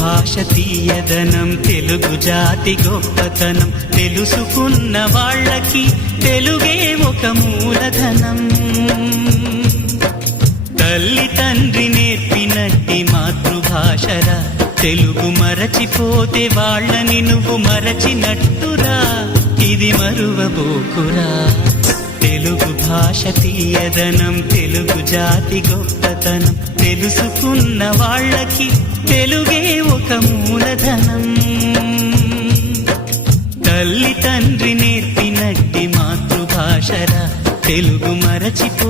భాష తీయదనం, తెలుగు జాతి గొప్పతనం, తెలుసుకున్న వాళ్ళకి తెలుగే ఒక మూలధనం. తల్లి తండ్రి నేర్పినట్టి మాతృభాషరా, తెలుగు మరచిపోతే వాళ్ళని నువ్వు మరచినట్టురా, ఇది మరువబోకురా. తెలుగు భాష తీయదనం, తెలుగు జాతి గొప్పతనం, తెలుసుకున్న వాళ్ళకి తెలుగే ఒక మూలధనం. తల్లి తండ్రి నేర్పినట్టి మాతృభాషరా, తెలుగు మరచిపో